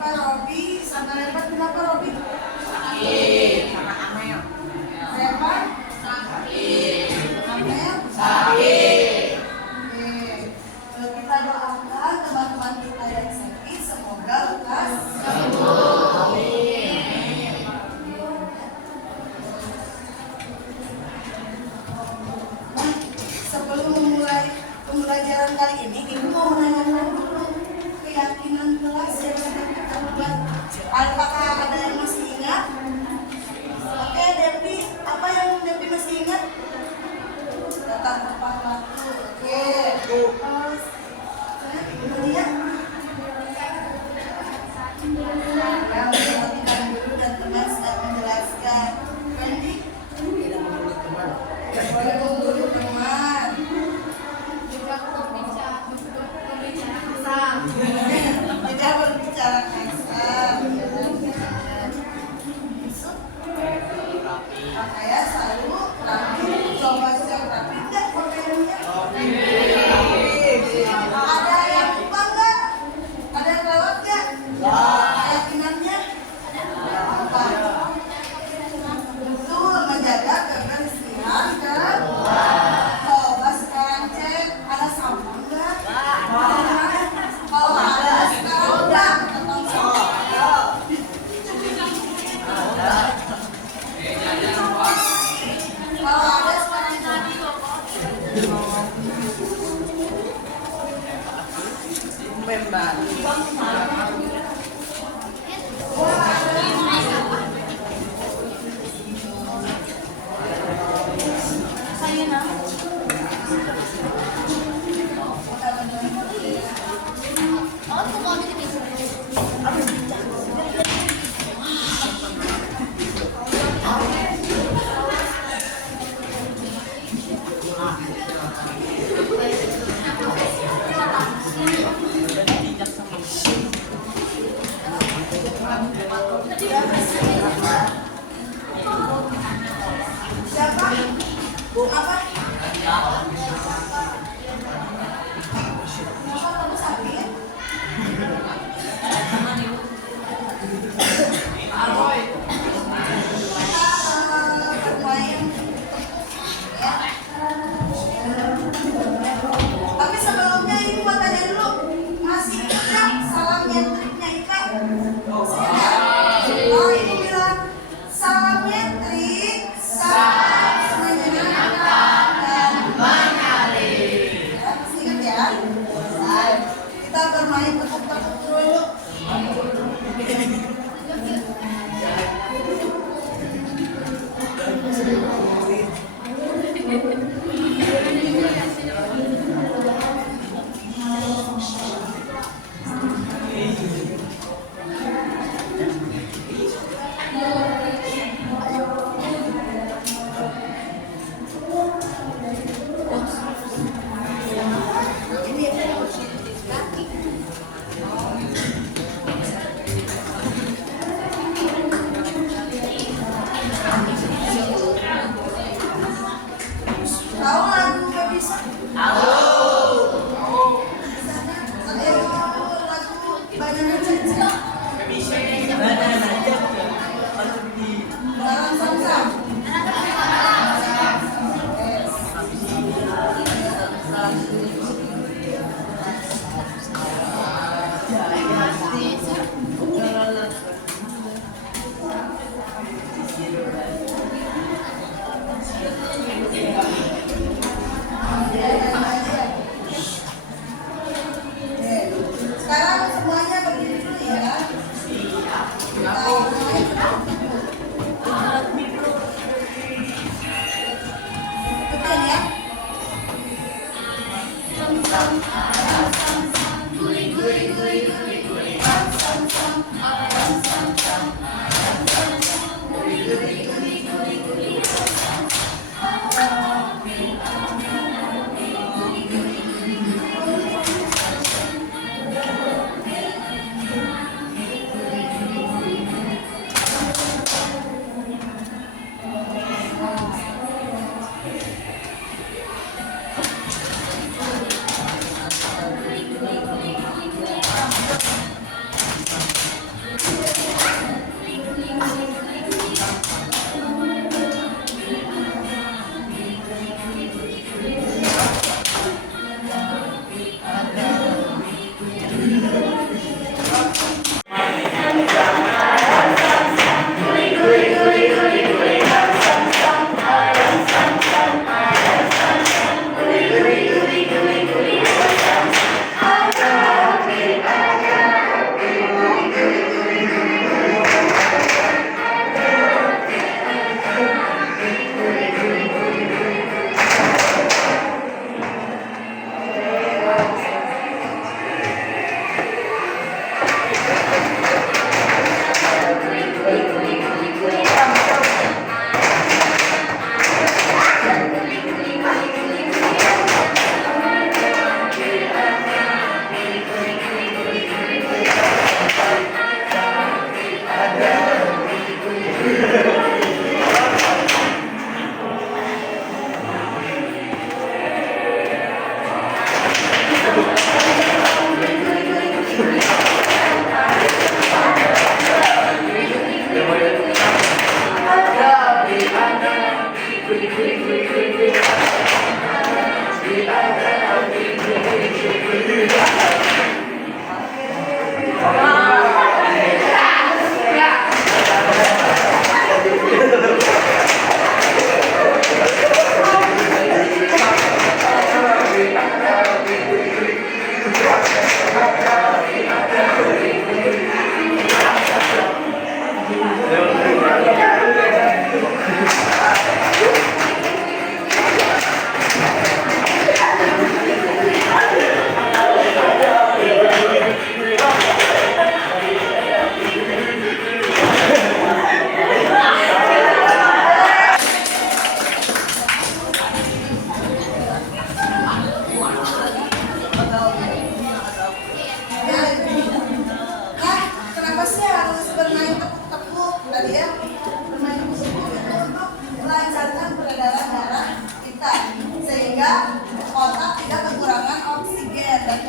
Robi sama Revan kenapa Robi? Sakit. Sama Amel. Revan? Sakit. Amel? Sakit. Oke. Kita doakan teman-teman kita yang sakit semoga lekas sembuh. Nah, sebelum memulai pembelajaran kali ini, Ibu mau menanyakan dulu keyakinan kelas yang sudah kita buat. Apakah ada yang masih ingat? Oke, Devi, apa yang Devi masih ingat? Datang tepat waktu. Oke. Kemudian yang memperhatikan guru dan teman sedang menjelaskan. Wendy? Tidak menurut teman. Boleh menurut teman. Tidak berbicara kasar. Pakaian selalu rapi. Coba siap rapi enggak pakaiannya? Ada yang lupa enggak? Ada yang lewat enggak? Keyakinannya? Apa? Betul, menjaga kebersihan dan coba sekarang cek ada sampah enggak? Kalau ada sekarang enggak? Tentang sampah. Kalau ada sekarang tadi siapa? Bu apa? Kenapa kamu sakit? Bermain ya. Tapi sebelumnya Ibu mau tanya dulu, masih ingat nggak salam metriknya Ika? Oh, Ibu bilang salam metrik sangat menyenangkan dan menarik. Ya, masih ingat ya? Baik. Kita bermain tepuk-tepuk dulu. Tahu lagu Gak Bisa? Tahu. Lagu Banana Cincin. Barang Samsam. Sekarang semuanya berdiri dulu ya. Betul ya?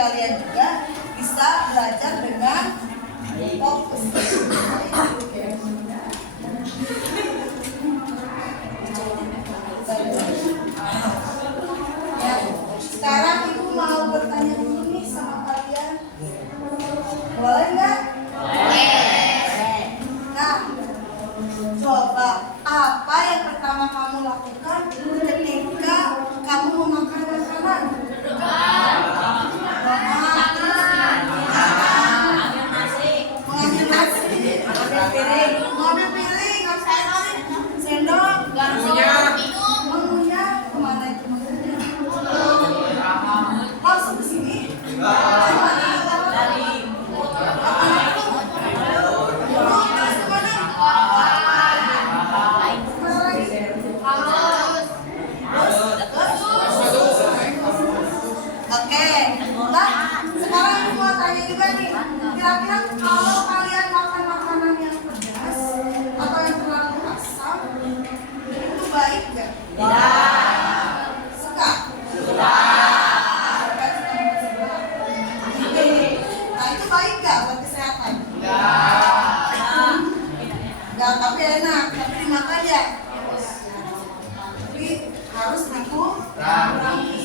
kalian juga bisa belajar dengan fokus. Ya, sekarang ibu mau bertanya dulu nih sama kalian. Boleh nggak? Boleh. Nah, coba apa yang pertama kamu lakukan ketika kamu memakan makanan? Mengambil nasi, mengambil piring, sendok, mengunyah, kemana itu maksudnya? Langsung ke sini. Oke, nah sekarang aku mau tanya juga nih, kira-kira kalau kalian makan makanan yang pedas atau yang terlalu asam, itu baik nggak? Tidak. Suka? Suka. Nah itu baik nggak buat kesehatan? Nggak, tapi enak, tapi dimakan ya. Tapi harus dikurangi.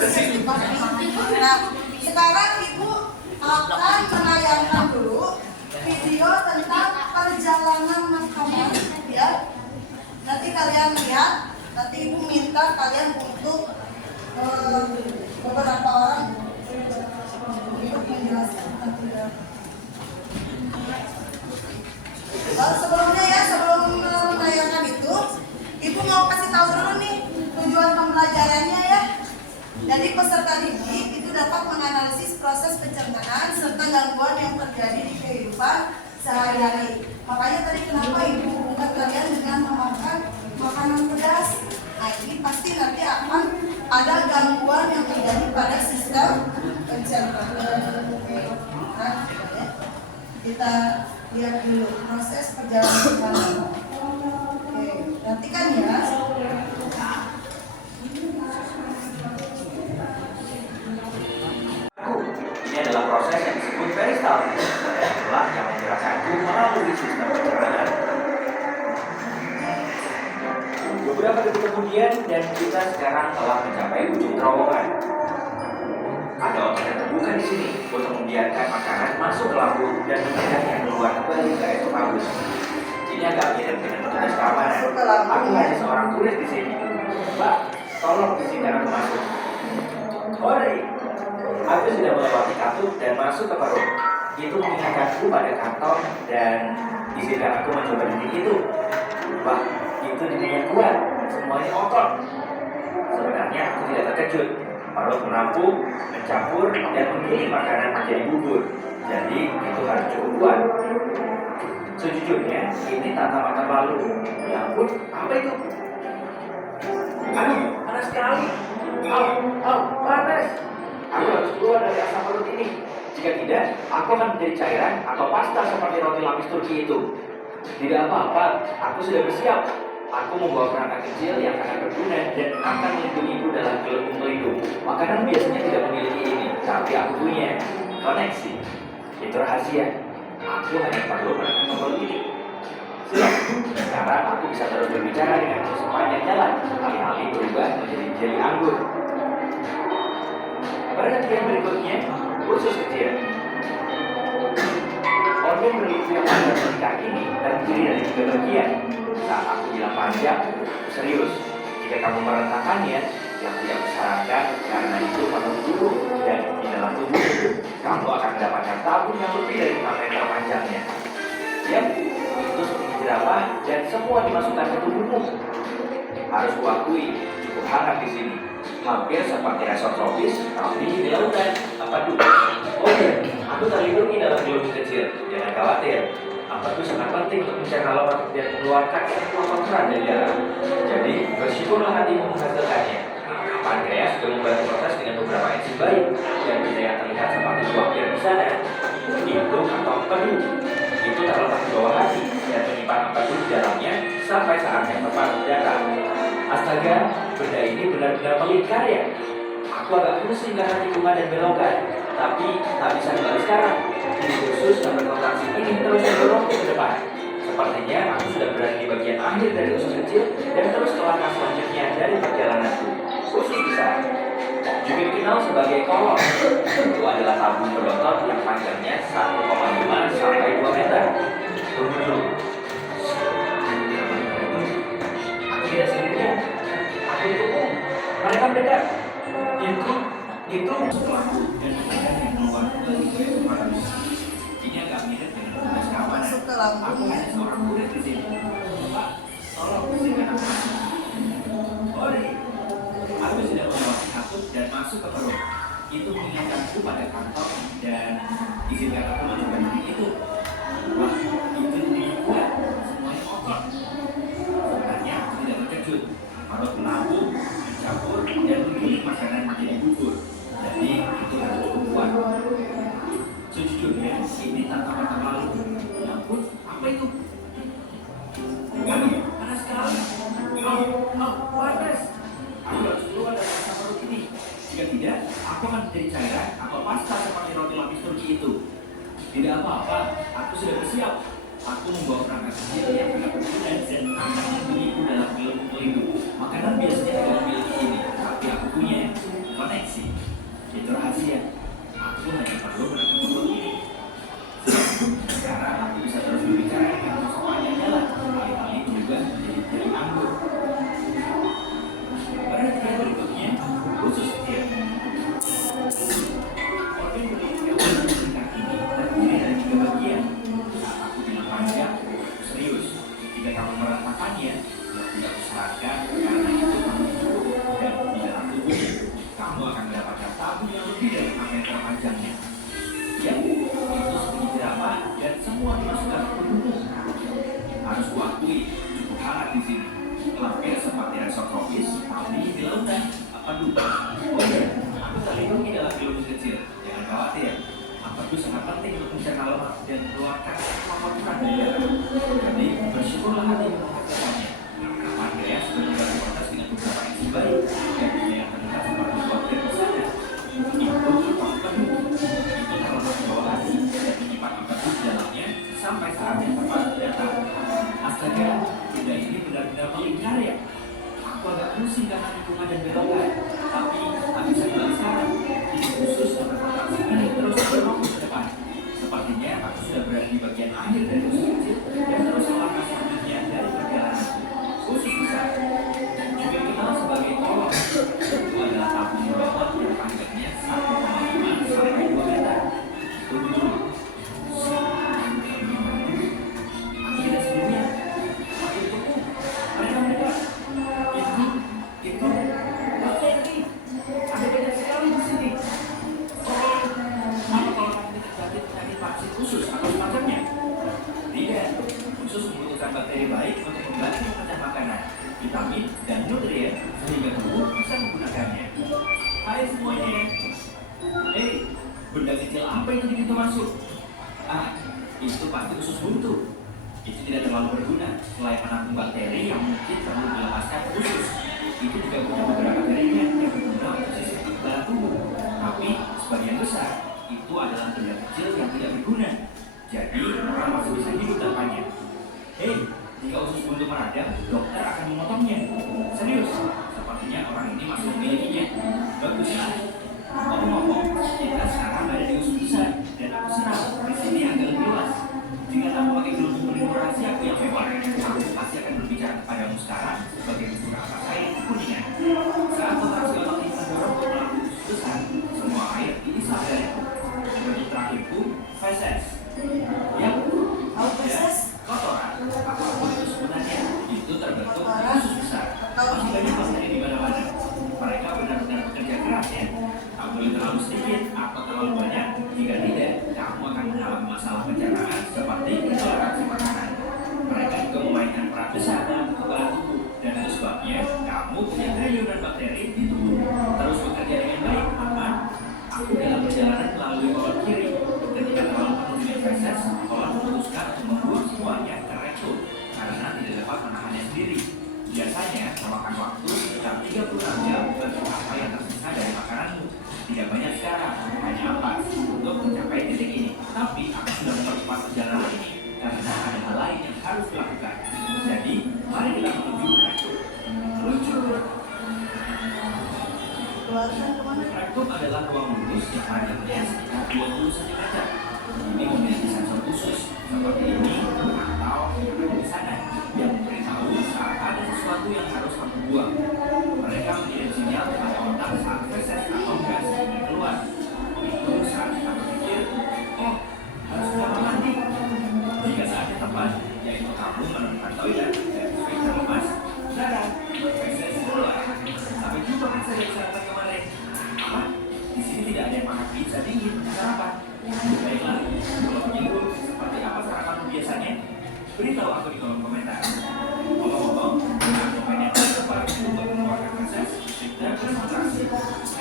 Nah, sekarang ibu akan menayangkan dulu video tentang perjalanan makanan, ya. Nanti kalian lihat, nanti ibu minta kalian untuk beberapa orang untuk menjelaskan tentang perjalanan. Sebelumnya ya, sebelum menayangkan itu, ibu mau kasih tahu dulu nih tujuan pembelajarannya ya. Jadi peserta didik itu dapat menganalisis proses pencernaan serta gangguan yang terjadi di kehidupan sehari-hari. Makanya tadi kenapa ibu hubungkan kalian dengan memakan makanan pedas. Nah ini pasti nanti akan ada gangguan yang terjadi pada sistem pencernaan. Nah, kita lihat dulu proses perjalanan makanan. Oke, nantikan ya. Ini adalah proses yang disebut peristalsis, itulah yang menggerakkanku melalui sistem pencernaan. Beberapa detik kemudian dan kita sekarang telah mencapai ujung terowongan. Ada otot yang terbuka di sini untuk membiarkan makanan masuk ke lambung dan memindahnya keluar kembali ke esofagus. Ini agak mirip dengan petugas keamanan. Aku hanya seorang turis di sini. Mbak, tolong izinkan aku masuk. Sorry. Aku sudah melewati katup dan masuk ke perut. Itu mengingatkanku pada kantong dan izinkan aku mencoba dinding itu. Wah, itu dinding yang kuat, semuanya otot. Sebenarnya aku tidak terkejut. Perut menampung, mencampur, dan menggiling makanan menjadi bubur. Jadi itu harus cukup kuat. Sejujurnya, ini tantangan terlalu. Ya ampun, apa itu? Aduh, panas sekali. Panas. Aku harus keluar dari asam perut ini. Jika tidak, aku akan menjadi cairan atau pasta seperti roti lapis Turki itu. Tidak apa-apa, aku sudah bersiap. Aku membawa perangkat kecil yang sangat berguna dan akan melindungi ibu dalam gelembung pelindung. Makanan biasanya tidak memiliki ini, tapi aku punya koneksi. Itu rahasia. Aku hanya perlu menekan tombol ini. Siap. Sekarang aku bisa terus berbicara dengan sepanjang jalan. Alih-alih berubah menjadi jeli anggur. Pada bagian berikutnya, usus kecil. Organ berliku yang ada di kaki ini terdiri dari 3 bagian. Saat aku bilang panjang, serius. Jika kamu merentangkannya, yang tidak disarankan karena itu penuh dulu dan di dalam tubuh kamu akan mendapatkan tabung yang lebih dari 6 meter panjangnya. Ya, itu seperti jerapah dan semua dimasukkan ke tubuhmu. Harus kuakui, cukup hangat di sini. Hampir seperti resort tropis, tapi di lautan. Apa tuh? Oh iya, aku terlindungi dalam gelembung kecil. Jangan khawatir. Apa itu sangat penting untuk mencerna lemak dan mengeluarkan semua kotoran dari darah. Jadi, bersyukurlah hatimu menghasilkannya. Pankreas sudah membantu proses dengan beberapa enzim baik dan bisa yang terlihat seperti buah pir di sana. Itu atau empedu. Itu terletak di bawah hati dan menyimpan empedu di dalamnya sampai saat yang tepat datang. Astaga, benda ini benar-benar milik karya. Aku agak pusing karena tikungan dan belokan, tak bisa kembali sekarang. Ini khusus yang berkontraksi ini terus mendorong ke depan. Sepertinya aku sudah berada di bagian akhir dari usus kecil dan terus ke langkah selanjutnya dari perjalananku. Usus besar juga dikenal sebagai kolon. Itu adalah tabung berotot yang panjangnya 1,5 sampai 2 meter. Tunggu dulu. Aku tidak sendirian. Aku dukung. Mereka mendekat. Itu setelah dan mereka yang keluar dari Paradis. Ini agak mirip dengan tugas kawan. Masuk ke lampu. Aku hanya seorang murid di sini. Pak, tolong bersihkan aku. Ori, aku sudah membawa takut dan masuk ke perut. Itu mengingatkanku pada kantor dan izinkan aku mencoba itu. Wah, itu dibuat semuanya kotor. Sebenarnya aku tidak terkejut. Perut melambung, mencampur dan menggiling makanan menjadi bubur. Jadi itu harus cukup kuat. Sejujurnya ini tanpa kata malu. Ya ampun, apa itu? Waduh, panas sekali. Panas. Aku harus keluar dari rasa perut ini. Jika tidak, aku akan menjadi cairan atau pasta seperti roti lapis Turki itu. Tidak apa-apa, aku sudah bersiap. Aku membawa perangkat kecil yang sangat berguna dan akan membeliku dalam film pelindung. Makanan biasanya tidak memiliki ini, tapi aku punya koneksi. Itu rahasia. Aku hanya perlu menekan tombol ini. Sekarang aku bisa terus berbicara dengan semuanya jalan. Alih-alih juga menjadi dari anggur. Pada tiga berikutnya, khusus kecil. Organ berikut yang menunjukkan ini terdiri dari 3 bagian. Saat aku bilang panjang, aku serius. Jika kamu meratakannya, tidak usahakan karena itu kamu cukup dan di dalam tubuhnya. Kamu akan mendapatkan tabung yang lebih dari 6 meter panjangnya. Ya, itu seperti jerapah dan semua dimasukkan ke tubuhmu. Harus kuakui, cukup hangat di sini. Lampir seperti resort tropis, tapi di lautan. Aduh, oh ya, aku terlindungi dalam biologi kecil. Jangan khawatir. Apadu sangat penting untuk mencerna lemak dan mengeluarkan semua kotoran dari darah. Jadi, bersyukurlah hati mengatakannya. Andreas berubah protes dengan beberapa isi baik dan dunia yang terlihat seperti buah dan sana. Itu tetap penuh. Itu terletak di bawah hati dan menyimpan apadu di dalamnya sampai saat yang tepat datang. Astaga, benda ini benar-benar melingkar ya. Aku agak pusing karena lingkungan dan belokan, tapi tak bisa bilang sekarang. Ini khusus yang berkontraksi ini terus mendorong ke depan. Sepertinya aku sudah berada di bagian akhir dari usus kecil dan terus melangkah selanjutnya dari perjalananku. Usus besar juga dikenal sebagai kolon. Itu adalah tabung berotot yang panjangnya 1,5 sampai 2 meter. Tunggu dulu. Aku tidak sendirian. Aku dukung. Mereka. Itu. Bakteri. Ada banyak sekali di sini. Oh, mana kalau kamu terjadi penyakit vaksin khusus atau semacamnya? Tidak. Khusus membutuhkan bakteri baik untuk membantu memecah makanan, vitamin, dan nutrien sehingga tubuh bisa menggunakannya. Hai semuanya. Hei, benda kecil apa itu di pintu masuk? Itu pasti usus buntu. Itu tidak terlalu berguna selain menampung bakteri yang mungkin perlu dilepaskan ke usus. Itu juga punya beberapa jaringan yang berguna untuk sistem kekebalan tubuh. Tapi sebagian besar itu adalah benda kecil yang tidak berguna. Jadi orang masih bisa hidup tanpanya. Hei, jika usus buntu meradang, dokter akan memotongnya. Serius, sepertinya orang ini masih memilikinya. Baguslah. Ngomong-ngomong, kita sekarang ada di usus besar dan aku senang di sini agak lebih luas. Jika kamu pakai gelembung pelindung rahasiaku yang mewah, aku pasti akan berbicara kepadamu sekarang sebagai beberapa saya di kuningan. Saat kontraksi otot ini mendorong ke pelaku usus besar, semua air diisi dariku. Bentuk terakhirku, feses. Ya, feses? Kotoran. Apapun itu sebenarnya, itu terbentuk di usus besar. Masih banyak bakteri di mana-mana. Mereka benar-benar bekerja keras ya. Tak boleh terlalu sedikit atau terlalu banyak. Jika tidak, kamu akan mengalami masalah pencernaan seperti intoleransi makanan. Mereka juga memainkan peran besar dalam kekebalan tubuh. Dan itu sebabnya kamu punya triliunan bakteri di tubuh. Terus bekerja dengan baik, aman. Aku dalam perjalanan melalui kolon kiri. Ketika terlalu penuh dengan feses, kolon memutuskan untuk membuang semuanya ke rektum karena tidak dapat menahannya sendiri. Biasanya memakan waktu sekitar 36 jam bagi apa yang tersisa dari makananmu. Tidak banyak sekarang, hanya ampas untuk Tapi aku sudah mempercepat perjalanan ini karena ada hal lain yang harus dilakukan. Jadi, mari kita menuju rektum. Meluncur. Keluarkan kemana? Rektum adalah ruang mulus yang panjangnya sekitar 20 cm. Ini memiliki sensor khusus seperti ini atau di sana yang memberitahu saat ada sesuatu yang harus kamu buang. Mereka mengirim sinyal kepada otak saat feses atau gas ingin keluar. Itu saat kita berpikir, oh harus kamar mandi. Jika saatnya tepat, yaitu kamu menemukan toilet dan filter lepas, darah, feses keluar. Sampai jumpa pizza dari sarapan kemarin. Apa? Di sini tidak ada yang makan pizza dingin sarapan. Baiklah, kalau begitu, seperti apa sarapanmu biasanya? Beritahu aku di kolom komentar. Ngomong-ngomong, aku pengen cepat untuk mengeluarkan feses dan konsentrasi.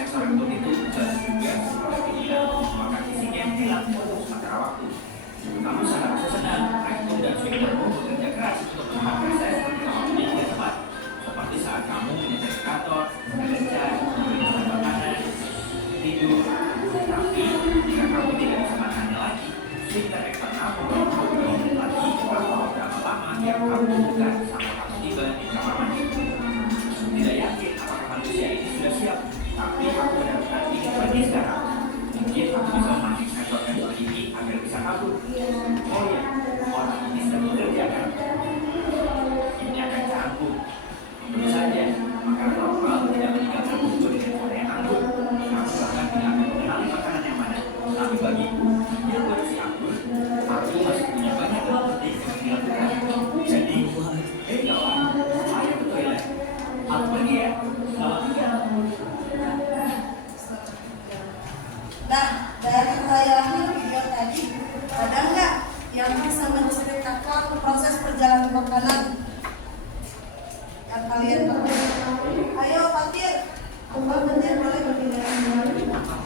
Ekstraktor itu jelas juga sebagai keinginan untuk memakan isinya yang hilang untuk sementara waktu. Kamu sangat bisa senang, rektum dan sphinctermu bekerja keras untuk menahan feses ketika waktunya tidak tepat. Seperti saat kamu menyetir ke kantor, bekerja, membeli makanan, tidur. Tapi jika kamu tidak bisa menahannya lagi, sphincter eksternal membantu lagi atau berapa lama yang kamu butuhkan sampai kamu tiba di kamar mandi. Tidak yakin apakah manusia ini sudah siap, tapi aku benar-benar ingin pergi sekarang. Mungkin aku bisa memancing sensor-sensor ini agar bisa kabur. Oh ya, orang ini sedang bekerja kan? Ini akan canggung. Tentu saja, makanan lokal tidak meninggalkan buku dengan cara yang anggun. Aku bahkan tidak akan mengenali makanan yang mana. Tapi bagiku, yang buat si anggun, aku masih punya banyak hal penting yang dilakukan. Jadi, hei kawan, ayo ke toilet. Aku pergi ya, selamat tinggal. Nah, dari tayangan video tadi, ada nggak yang bisa menceritakan proses perjalanan makanan yang kalian tahu? Ayo, Fatir. Apa Fatir boleh berbicara? Intinya aja.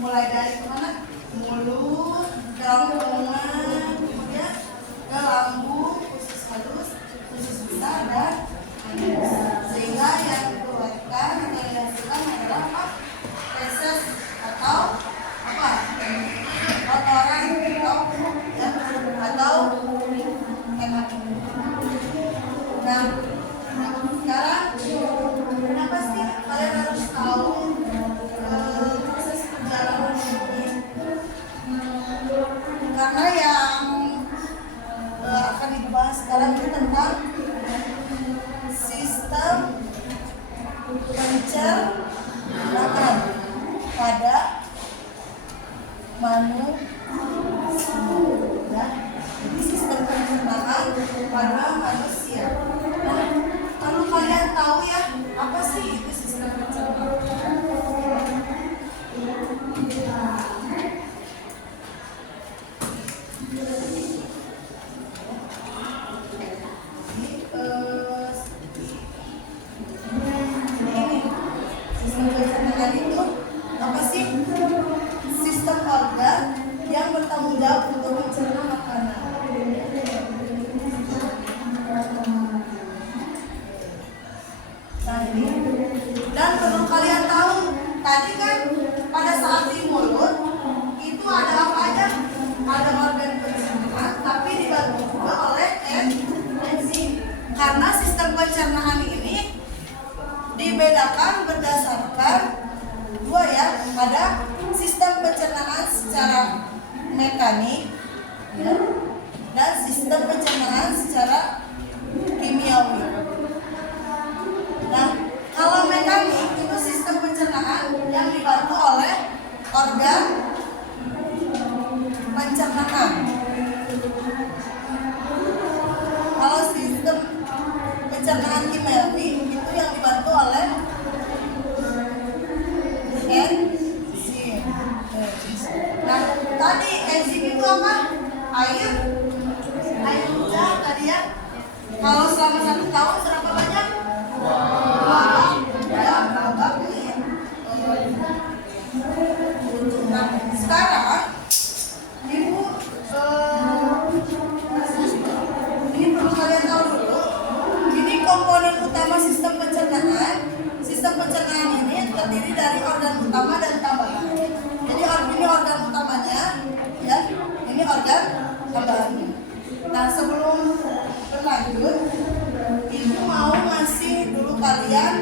Mulai dari mana? Mulut, kerongkongan, kemudian ke lambung, usus halus, usus besar dan anus. Sehingga yang dikeluarkan atau yang dihasilkan adalah apa? Feses atau apa? Kotoran atau enak. Nah, sekarang kenapa sih kalian harus tahu proses perjalanan ini? Karena yang akan dibahas sekarang itu tentang sistem pencernaan pada manusia. Jadi sistem pencernaan pada manusia. Nah, kalau kalian tahu ya, apa sih itu sistem pencernaan? Sistem pencernaan itu apa sih? Sistem organ yang bertanggung jawab untuk mencerna makanan. Dan perlu kalian tahu, tadi kan pada saat di mulut itu ada apa aja? Ada organ pencernaan, Karena sistem pencernaan ini dibedakan berdasarkan dua ya, ada sistem pencernaan secara mekanik ya, dan sistem pencernaan secara kimiawi. Nah, kalau mekanik itu sistem pencernaan yang dibantu oleh organ pencernaan. Kalau sistem pencernaan kimiawi itu yang dibantu oleh enzim. Nah, tadi enzim itu apa? Air hujan tadi ya. Kalau selama 1 tahun berapa banyak? Ya, berapa? Nah, sekarang Ibu ini perlu kalian tahu dulu. Ini komponen utama sistem pencernaan. Sistem pencernaan ini terdiri dari organ utama dan tambahan. Jadi ini organ utamanya, ya. Ini organ tambahannya. Nah, sebelum berlanjut, Ibu mau ngasih dulu kalian